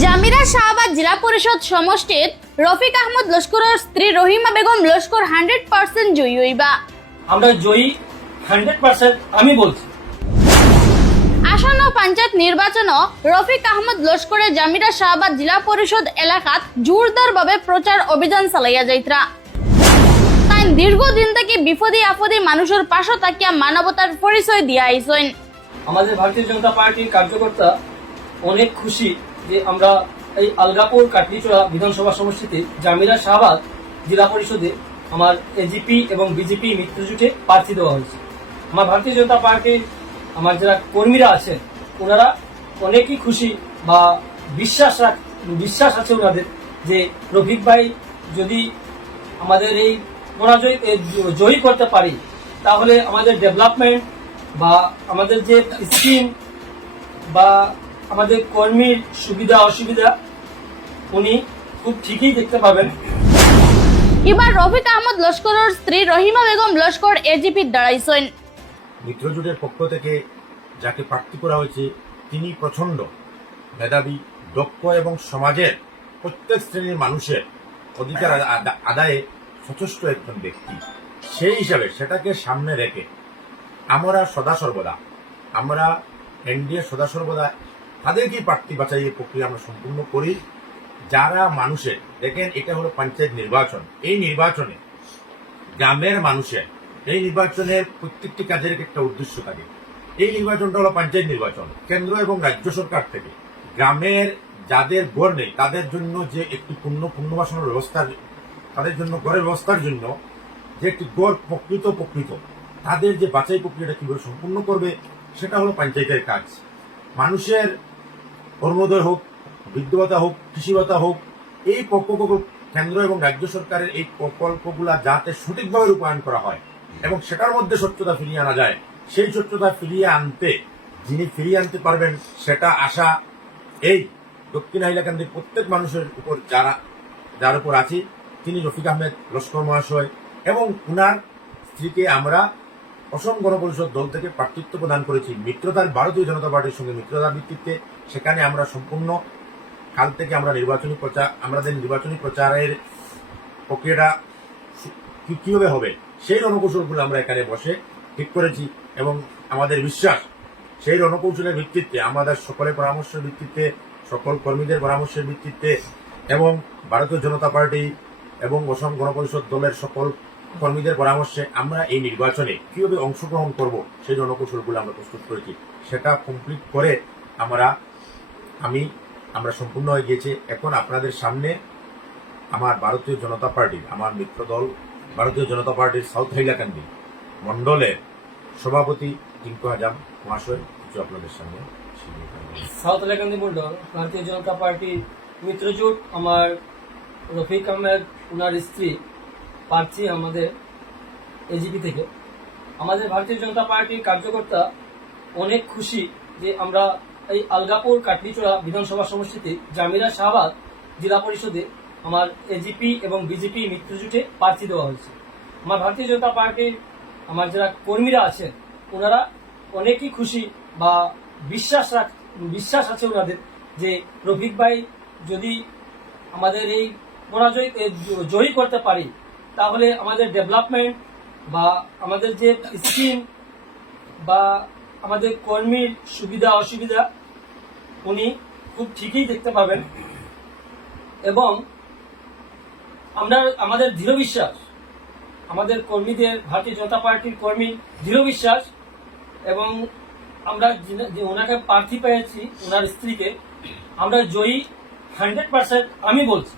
জামিরা শাহবাগ জিলা পরিষদ সমষ্টিত রফিক আহমদ লস্করের স্ত্রী রহিমা বেগম লস্কর 100% জয়ী হইবা। আমরা জয়ী 100%। আমি বলছি আসন্ন পঞ্চায়েত নির্বাচন রফিক আহমদ লস্করের জামিরা শাহবাগ জিলা পরিষদ এলাকাত জোরদারভাবে প্রচার অভিযান চালাইয়া যাইত্রা। তাই দীর্ঘদিন থেকে বিপদে আপদে মানুষের পাশে থাকিয়া মানবতার পরিচয় দিয়া আইছেন। আমাদের ভারতীয় জনতা পার্টির কার্যকর্তা অনেক খুশি যে আমরা এই আলগাপুর কাটলিচড়া বিধানসভা সমষ্টিতে জামিরা শাহবাগ জেলা পরিষদে আমার এজিপি এবং বিজেপি মিত্রজোটে প্রার্থী দেওয়া হয়েছে। আমার ভারতীয় জনতা পার্টির আমার যারা কর্মীরা আছেন ওনারা অনেকই খুশি বা বিশ্বাস আছে ওনাদের যে রফিক ভাই যদি আমাদের এই পরাজয় জয়ী করতে পারি তাহলে আমাদের ডেভেলপমেন্ট বা আমাদের যে স্কিম বা আমাদের কর্মীর সুবিধা অসুবিধা উনি খুব ঠিকই দেখতে পাবেন। এবার রফিক আহমদ লস্করের স্ত্রী রহিমা বেগম লস্কর এজিপি দাঁড়াইছেন। মিত্রজোটের পক্ষ থেকে যাকে প্রার্থী করা হয়েছে তিনি প্রচন্ড মেধাবী, দক্ষ এবং সমাজের প্রত্যেক শ্রেণীর মানুষের অধিকার আদায়ে সচেষ্ট একজন ব্যক্তি। সেই হিসাবে সেটাকে সামনে রেখে আমরা এনডিএ সদা সর্বদা তাদেরকেই প্রার্থী বাছাইয়ের প্রক্রিয়া আমরা সম্পূর্ণ করি। যারা মানুষের দেখেন এটা হলো পঞ্চায়েত নির্বাচন, এই নির্বাচনে গ্রামের মানুষের এই নির্বাচনের প্রত্যেকটি কাজের একটা উদ্দেশ্য থাকে। এই নির্বাচনটা হলো পঞ্চায়েত নির্বাচন। কেন্দ্র এবং রাজ্য সরকার থেকে গ্রামের যাদের গড় নেই তাদের জন্য যে একটি পুনর্বাসনের ব্যবস্থা, তাদের জন্য গড়ের ব্যবস্থার জন্য যে একটি গড় প্রকৃত তাদের যে বাছাই প্রক্রিয়াটা কিভাবে সম্পূর্ণ করবে সেটা হলো পঞ্চায়েতের কাজ। মানুষের অরুণোদয় হোক, বৃদ্ধ হোক, কৃষি ভাতা হোক, এই প্রকল্পগুলো কেন্দ্র এবং রাজ্য সরকারের এই প্রকল্পগুলা যাতে সঠিকভাবে রূপায়ণ করা হয় এবং সেটার মধ্যে স্বচ্ছতা ফিরিয়ে আনা যায়, সেই স্বচ্ছতা যিনি ফিরিয়ে আনতে পারবেন সেটা আশা এই দক্ষিণ হাইলাকান্দির প্রত্যেক মানুষের উপর যার উপর আছি তিনি রফিক আহমেদ লস্কর মহাশয় এবং উনার স্ত্রীকে আমরা অসম গণপরিষদ দল থেকে প্রার্থিত্ব প্রদান করেছি মিত্রতার ভারতীয় জনতা পার্টির সঙ্গে মিত্রতার ভিত্তিতে। সেখানে আমরা সম্পূর্ণ কাল থেকে আমাদের নির্বাচনী প্রচারের প্রক্রিয়াটা কিভাবে হবে সেই রণকৌশলগুলো আমরা এখানে বসে ঠিক করেছি এবং আমাদের বিশ্বাস সেই রণকৌশলের ভিত্তিতে আমাদের সকলের পরামর্শের ভিত্তিতে, সকল কর্মীদের পরামর্শের ভিত্তিতে এবং ভারতীয় জনতা পার্টি এবং অসম গণপরিষদ দলের সকল কর্মীদের পরামর্শে আমরা এই নির্বাচনে কিভাবে অংশগ্রহণ করব সেই রণকৌশলগুলো আমরা প্রস্তুত করেছি। সেটা কমপ্লিট করে আমরা সম্পূর্ণ হয়ে গিয়েছে। এখন আপনাদের সামনে আমার ভারতীয় জনতা পার্টির আমার মিত্র দল ভারতীয় জনতা পার্টির সাউথ হাইলাকান্দি মন্ডলের সভাপতি টিঙ্কু আজাম মহাশয় কিছু আপনাদের সামনে। সাউথ হাইলাকান্দি মন্ডল ভারতীয় জনতা পার্টির মিত্রজোট আমার রফিক আহমেদ ওনার স্ত্রী প্রার্থী আমাদের এজিপি থেকে। আমাদের ভারতীয় জনতা পার্টির কার্যকর্তা অনেক খুশি যে আমরা এই আলগাপুর কাটলিচড়া বিধানসভা সমষ্টিতে জামিরা শাহবাগ জেলা পরিষদে আমার এজিপি এবং বিজেপি মিত্রজোটে প্রার্থী দেওয়া হয়েছে। আমার ভারতীয় জনতা পার্টির আমার যারা কর্মীরা আছেন ওনারা অনেকই খুশি বা বিশ্বাস আছে ওনাদের যে রফিক ভাই যদি আমাদের এই পরাজয় জয়ী করতে পারি তাহলে আমাদের ডেভেলপমেন্ট বা আমাদের যে স্কিম বা আমাদের কর্মীর সুবিধা অসুবিধা উনি খুব ঠিকই দেখতে পাবেন এবং আমাদের দৃঢ় বিশ্বাস, আমাদের কর্মীদের ভারতীয় জনতা পার্টির কর্মী দৃঢ় বিশ্বাস এবং আমরা যে ওনাকে প্রার্থী পেয়েছি ওনার স্ত্রীকে আমরা জয়ী 100%। আমি বলছি